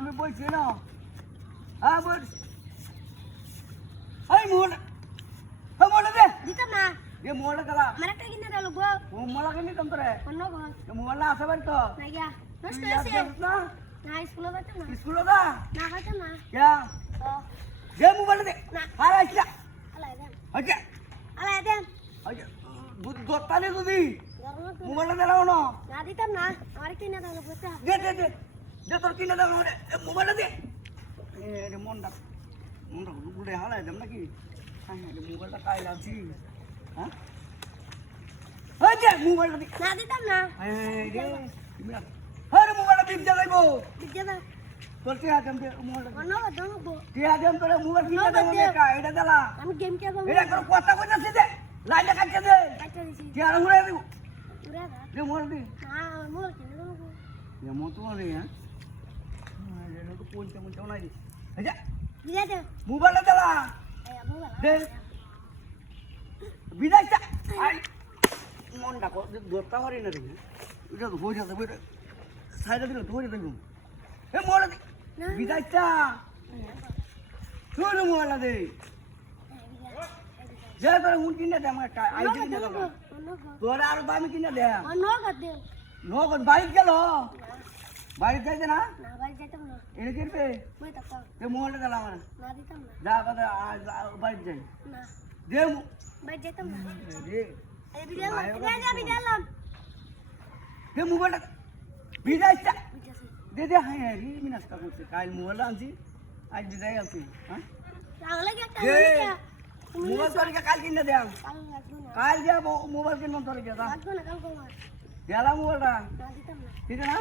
আমি বলছি না হ্যাঁ বল এই মোড় হ্যাঁ মোড় দে দিতাম না এ মোড় গেলা আমার একটা কিনে দাও গো ও মোড় কেন কম করে অন্য ঘর মোড় না আসে বাড়ি তো না গিয়া নষ্ট তুই হয়েছে আসছিস না না স্কুলে যেতাম না স্কুলে যা না খাইতাম না क्या ও দে মোবাইল দে না আর আইছা আলাই দেন ওকে আলাই দেন ওকে দত্তালে যদি গরম মোবাইল দিলাও না না দিতাম না আমার কিনে দাও বুঝতা দে দে দে দে তোর কিনে দাও মোবাইল দে এ রে মনটা গুড়ে হালাই দেম নাকি হ্যাঁ রে মোবাইলটা কাই লাগছি হ্যাঁ ওই দে মোবাইল দে না দিতাম না এই রে আরে মোবাইল দিন যাইবো দিতে দাও তোর কি আদম দে মোবাইল অন্য ঘর দাও গো কি আদম তোর মোবাইল কিনে দাও না এটা দিলা আমি গেম খেলবো এটা কোন কথা কইতাছিস দে লাইনটা কাটতে দে কাটতে দিছি কি আর উড়ে দিব উড়ে দা দে মোবাইল দে না মোর কিনে দাও গো ये मो तो रे हैं ये लोग कोन चमन নাই আচ্ছা দিয়ে দে মোবাইল দালা এই মোবাইল দে বিদাইটা আই মন ডাকো দোস্তা হরি না রে এটা তো হই যাবে সাইডে দিলে ধরে দেব এ মোবাইল বিদাইটা তুই মোবাইল দে যে তোর মুন কিনে দে আমার আইডি কিনে দে তোর আর দামি কিনে দে অন্য ঘর দে নগদ বাড়ি গেল বাড়ি যাইতে না না বাড়ি যেতাম না এটা কিনবে মই তো এ মোবাইলটা দিলাম আমার না দিতাম না যা কথা বাড়ি যাই না দে বাড়ি যেতাম না দে এই বিড়ালাম দে মোবাইলটা বিদাইটা বুঝাছি দে দে হ্যাঁ হ্যাঁ রি মিনাস্তা করছে কাল মোবাইল আনছি আজ বিদায় আনছি হ্যাঁ লাগলে কি একটা দে তুমি মোবাইল তোর কাল কিনে দে কাল লাগবে না কাল যা মোবাইল কিনব তোর কে দা লাগবে না কাল কমার দেলা মোবাইলটা না দিতাম না ঠিক না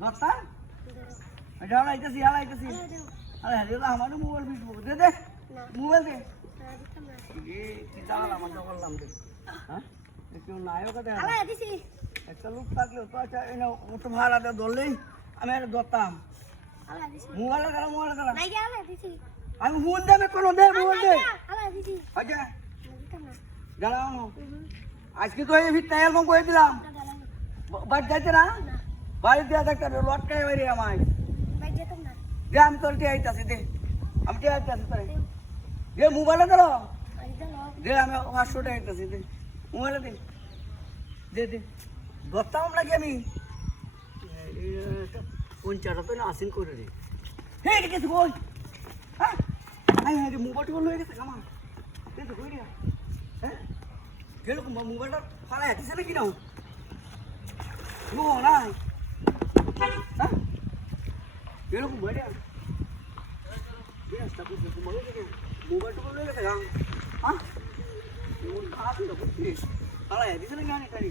দস্তা এটা আইতাছি আইতাছি আরে হ্যাঁ আমারও মোবাইল বিকবো দে দে না মোবাইল দে না দিতাম না এ কি দাঁড়ালাম আমার করলাম দে হ্যাঁ কেউ নায়ক দে আলা দিছি একটা লোক থাকলে তো আচ্ছা এনে অটো ভাড়া দিয়ে ধরলেই আমি এটা ধরতাম আলা দিছি মোবাইল গেলাম নাই গিয়া আলা দিছি আমি ফোন দেবে কোনো দে মোবাইল দে আলা দিছি আচ্ছা না দিতাম না জানাও আজকে তো এই ফিট এরকম করে দিলাম বাড়ি যাইতে না না বাড়ি দিয়ে দেখতে লটকাই বাইরে আমায় বাড়ি যেতাম না দে আমি তোর দিয়ে আইতাছি দে আমি দিয়ে আইতাছি তোর দে মোবাইলটা দিল বাড়ি যাও দে আমি 500 টাকা আইতাছি দে মোবাইল দে দে দে ধরতাম নাকি আমি পঞ্চাশটা তো না আসিন করে রে হে এটা কিছু বল হ্যাঁ হ্যাঁ হ্যাঁ মোবাইলটা লয়ে গেছে কামা দে তো কই রে হ্যাঁ কেরকম মোবাইলটা ফালা হাতিছে নাকি না নো না হ্যাঁ কেরকম বড়িয়া বেস্তা বুঝতে মোবাইলটা লয়ে গেছে কাম হ্যাঁ মোবাইল খারাপ হলো বুঝলি ফালা হাতিছে নাকি আনে তারি